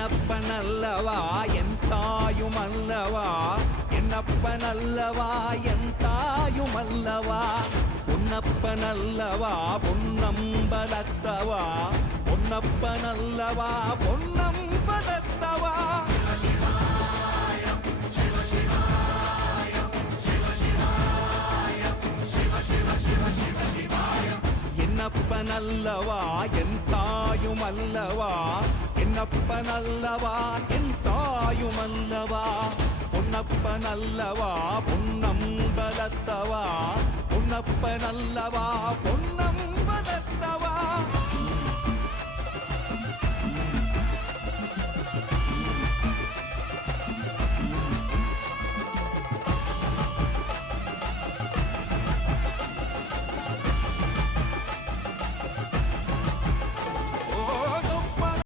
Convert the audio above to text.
என்னப்பனல்லவா என் தாயுமல்லவா, என்னப்பனல்லவா என் தாயுமல்லவா, பொன்னப்பனல்லவா பொன்னம்பலத்தவா, பொன்னப்பனல்லவா பொன்னம்பலத்தவா. என்னப்பனல்லவா என் தாயுமல்லவா, என்னப்பனல்லவா என் தாயுமல்லவா, பொன்னப்பனல்லவா பொன்னம்பலத்தவா, பொன்னப்பனல்லவா பொன்னம்பலத்தவா.